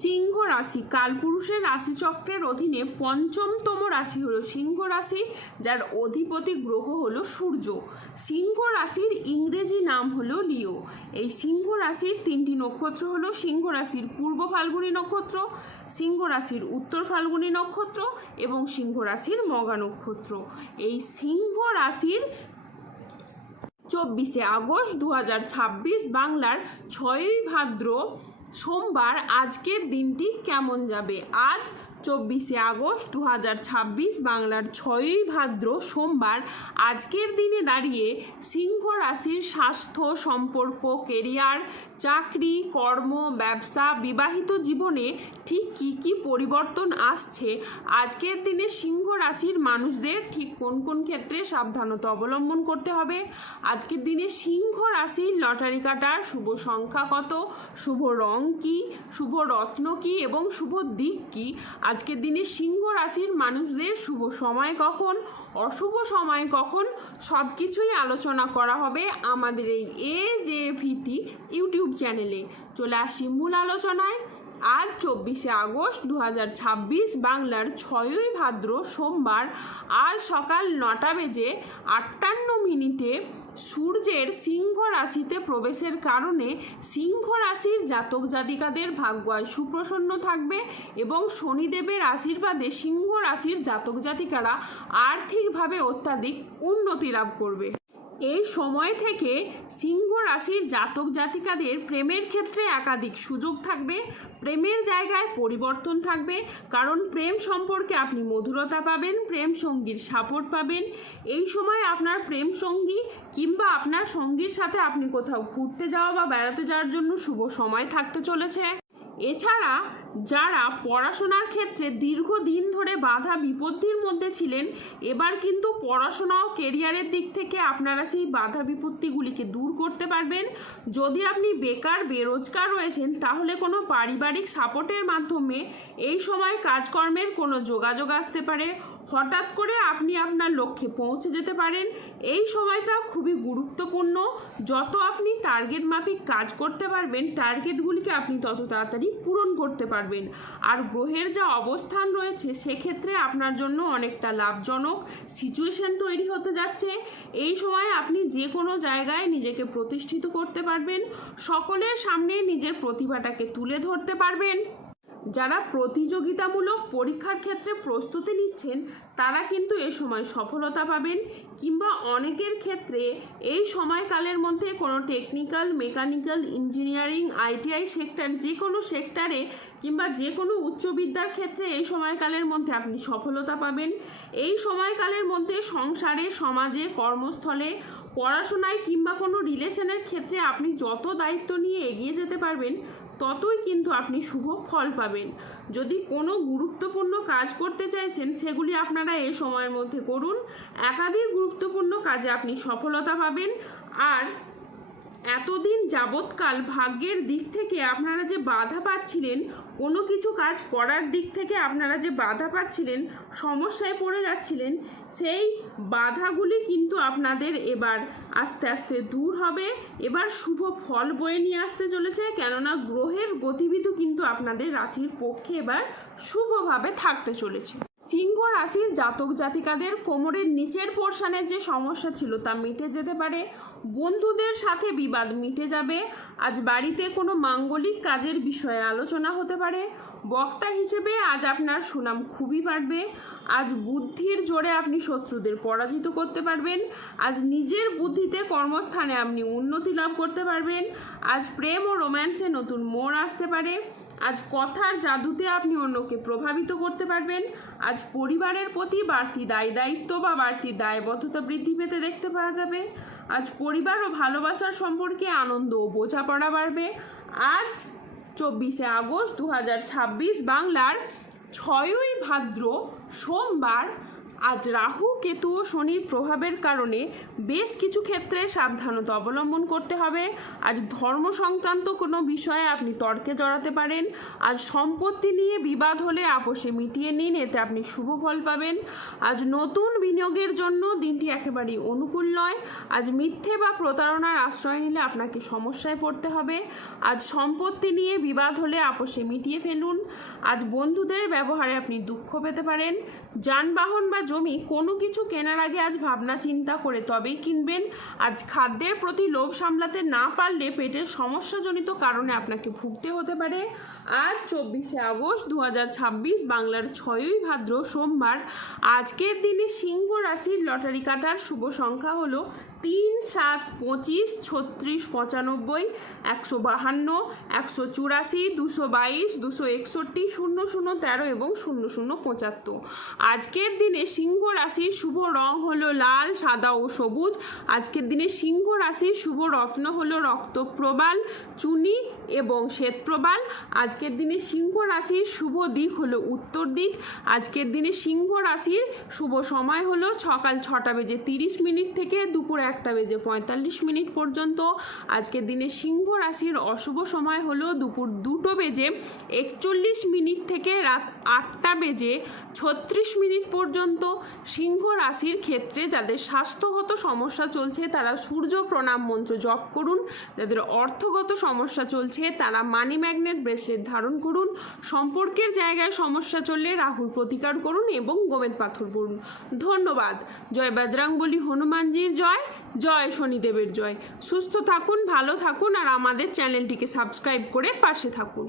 সিংহ রাশি কালপুরুষের রাশিচক্রের অধীনে পঞ্চমতম রাশি হলো সিংহ রাশি, যার অধিপতি গ্রহ হলো সূর্য। সিংহ রাশির ইংরেজি নাম হলো লিও। এই সিংহ রাশির তিনটি নক্ষত্র হলো সিংহ রাশির পূর্ব ফাল্গুনী নক্ষত্র, সিংহ রাশির উত্তর ফাল্গুনী নক্ষত্র এবং সিংহ রাশির মঘা নক্ষত্র। এই সিংহ রাশির 24শে আগস্ট 2026 বাংলার 6ই ভাদ্র সোমবার আজকের দিনটি কেমন যাবে? আজ 24শে আগস্ট 2026 বাংলার 6ই ভাদ্র সোমবার আজকের দিনে দাঁড়িয়ে সিংহ রাশির স্বাস্থ্য, সম্পর্ক, কেরিয়ার, চাকরি, কর্ম, ব্যবসা, বিবাহিত জীবনে ঠিক কী কী পরিবর্তন আসছে, আজকের দিনে সিংহ রাশির মানুষদের ঠিক কোন কোন ক্ষেত্রে সাবধানতা অবলম্বন করতে হবে, আজকের দিনে সিংহ রাশির লটারি কাটার শুভ সংখ্যা কত, শুভ রং কী, শুভ রত্ন কী এবং শুভ দিক কী, আজকের দিনে সিংহ রাশির মানুষদের শুভ সময় কখন, অশুভ সময় কখন, সব কিছুই আলোচনা করা হবে আমাদের এই AJVT ইউটিউব চ্যানেলে। চলে আসি মূল আলোচনায়। আজ 24শে আগস্ট 2026 বাংলার 6ই ভাদ্র সোমবার আজ সকাল 9:58 সূর্যের সিংহ রাশিতে প্রবেশের কারণে সিংহ রাশির জাতক জাতিকাদের ভাগ্য সুপ্রসন্ন থাকবে এবং শনিদেবের আশীর্বাদে সিংহ রাশির জাতক জাতিকারা আর্থিকভাবে অত্যাধিক উন্নতি লাভ করবে। এই সময় থেকে সিংহ রাশির জাতক জাতিকাদের প্রেমের ক্ষেত্রে একাধিক সুযোগ থাকবে, প্রেমের জায়গায় পরিবর্তন থাকবে, কারণ প্রেম সম্পর্কে আপনি মধুরতা পাবেন, প্রেম সঙ্গীর সাপোর্ট পাবেন। এই সময় আপনার প্রেম সঙ্গী কিংবা আপনার সঙ্গীর সাথে আপনি কোথাও ঘুরতে যাওয়া বা বেড়াতে যাওয়ার জন্য শুভ সময় থাকতে চলেছে। এছাড়া যারা পড়াশোনার ক্ষেত্রে দীর্ঘদিন ধরে বাধা বিপত্তির মধ্যে ছিলেন, এবার কিন্তু পড়াশোনা ও কেরিয়ারের দিক থেকে আপনারা সেই বাধা বিপত্তিগুলিকে দূর করতে পারবেন। যদি আপনি বেকার বেরোজগার রয়েছেন, তাহলে কোনো পারিবারিক সাপোর্টের মাধ্যমে এই সময় কাজকর্মের কোনো যোগাযোগ আসতে পারে, হঠাৎ করে আপনি আপনার লক্ষ্যে পৌঁছে যেতে পারেন। এই সময়টা খুবই গুরুত্বপূর্ণ। যত আপনি টার্গেট মাফিক কাজ করতে পারবেন, টার্গেটগুলিকে আপনি তত তাড়াতাড়ি পূরণ করতে পারবেন। আর গ্রহের যা অবস্থান রয়েছে সেক্ষেত্রে আপনার জন্য অনেকটা লাভজনক সিচুয়েশন তৈরি হতে যাচ্ছে। এই সময় আপনি যে কোনো জায়গায় নিজেকে প্রতিষ্ঠিত করতে পারবেন, সকলের সামনে নিজের প্রতিভাটাকে তুলে ধরতে পারবেন। যারা প্রতিযোগিতামূলক পরীক্ষার ক্ষেত্রে প্রস্তুতি নিচ্ছেন তারা কিন্তু এই সময় সফলতা পাবেন, কিংবা অনেকের ক্ষেত্রে এই সময়কালের মধ্যে কোনো technical, mechanical, engineering, ITI sector, যে কোনো সেক্টরে কিংবা যে কোনো উচ্চ বিদ্যার ক্ষেত্রে এই সময়কালের মধ্যে আপনি সফলতা পাবেন। এই সময়কালের মধ্যে সংসারে, সমাজে, কর্মস্থলে, পড়াশোনায় কিংবা কোনো রিলেশনের ক্ষেত্রে আপনি যত দায়িত্ব নিয়ে এগিয়ে যেতে পারবেন ততই কিন্তু আপনি শুভ ফল পাবেন। যদি কোনো গুরুত্বপূর্ণ কাজ করতে চাইছেন সেগুলি আপনারা এই সময়ের মধ্যে করুন, একাধিক গুরুত্বপূর্ণ কাজে আপনি সফলতা পাবেন। আর এতদিন যাবৎকাল ভাগ্যের দিক থেকে আপনারা যে বাধা পাচ্ছিলেন, কোনো কিছু কাজ করার দিক থেকে আপনারা যে বাধা পাচ্ছিলেন, সমস্যায় পড়ে যাচ্ছিলেন, সেই বাধাগুলি কিন্তু আপনাদের এবার আস্তে আস্তে দূর হবে। এবার শুভ ফল বয়ে নিয়ে আসতে চলেছে, কেননা গ্রহের গতিবিধি কিন্তু আপনাদের রাশির পক্ষে এবার শুভভাবে থাকতে চলেছে। সিংহ রাশির জাতক জাতিকাদের কোমরের নিচের পোর্শনের যে সমস্যা ছিল তা মিটে যেতে পারে, বন্ধুদের সাথে বিবাদ মিটে যাবে। আজ বাড়িতে কোনো মাঙ্গলিক কাজের বিষয়ে আলোচনা হতে পারে। বক্তা হিসেবে আজ আপনার সুনাম খুবই বাড়বে। আজ বুদ্ধির জোরে আপনি শত্রুদের পরাজিত করতে পারবেন। আজ নিজের বুদ্ধিতে কর্মস্থানে আপনি উন্নতি লাভ করতে পারবেন। আজ প্রেম ও রোম্যান্সে নতুন মোড় আসতে পারে। আজ কথার জাদুতে আপনি অন্যকে প্রভাবিত করতে পারবেন। আজ পরিবারের প্রতি বাড়তি দায়িত্ব বা বাড়তি দায়বদ্ধতা বৃদ্ধি পেতে দেখতে পাওয়া যাবে। আজ পরিবার ও ভালোবাসার সম্পর্কে আনন্দ ও বোঝাপড়া বাড়বে। আজ 24শে আগস্ট 2026 বাংলার 6ই ভাদ্র সোমবার আজ রাহু কেতু ও শনির প্রভাবের কারণে বেশ কিছু ক্ষেত্রে সাবধানতা অবলম্বন করতে হবে। আজ ধর্ম সংক্রান্ত কোনো বিষয়ে আপনি তর্কে জড়াতে পারেন। আজ সম্পত্তি নিয়ে বিবাদ হলে আপোষে মিটিয়ে নিন, এতে আপনি শুভ ফল পাবেন। আজ নতুন বিনিয়োগের জন্য দিনটি একেবারেই অনুকূল নয়। আজ মিথ্যে বা প্রতারণার আশ্রয় নিলে আপনাকে সমস্যায় পড়তে হবে। আজ সম্পত্তি নিয়ে বিবাদ হলে আপোষে মিটিয়ে ফেলুন। আজ বন্ধুদের ব্যবহারে আপনি দুঃখ পেতে পারেন। যানবাহন বা জমি কোনো কিছু কেনার আগে আজ ভাবনা চিন্তা করে তবেই কিনবেন। আজ খাদ্যের প্রতি লোভ সামলাতে না পারলে পেটের সমস্যাজনিত কারণে আপনাকে ভুগতে হতে পারে। আজ 24শে আগস্ট 2026 বাংলার 6ই ভাদ্র সোমবার। আজকের দিনে সিংহ রাশির লটারি কাটার শুভ সংখ্যা হলো 3, 7, 25, 36, 95, 152, 184, 222, 261, 00, 13 এবং 0075। আজকের দিনে সিংহ রাশির শুভ রং হলো লাল, সাদা ও সবুজ। আজকের দিনে সিংহ রাশির শুভ রত্ন হলো রক্তপ্রবাল, চুনি এবং শ্বেতপ্রবাল। আজকের দিনে সিংহ রাশির শুভ দিক হলো উত্তর দিক। আজকের দিনে সিংহ রাশির শুভ সময় হলো সকাল 6:30 থেকে দুপুর 1:45 পর্যন্ত। আজকের দিনে সিংহ রাশির অশুভ সময় হলো দুপুর 2:41 থেকে রাত 8:36 পর্যন্ত। সিংহ রাশির ক্ষেত্রে যাদের স্বাস্থ্যগত সমস্যা চলছে তারা সূর্য প্রণাম মন্ত্র জপ করুন। যাদের অর্থগত সমস্যা চলছে তারা মানি ম্যাগনেট ব্রেসলেট ধারণ করুন। সম্পর্কের জায়গায় সমস্যা চললে রাহুর প্রতিকার করুন এবং গোমেদ পাথর পড়ুন। ধন্যবাদ। জয় বজরংবলী হনুমানজির জয়, জয় শনিদেবের জয়। সুস্থ থাকুন, ভালো থাকুন আর আমাদের চ্যানেলটিকে সাবস্ক্রাইব করে পাশে থাকুন।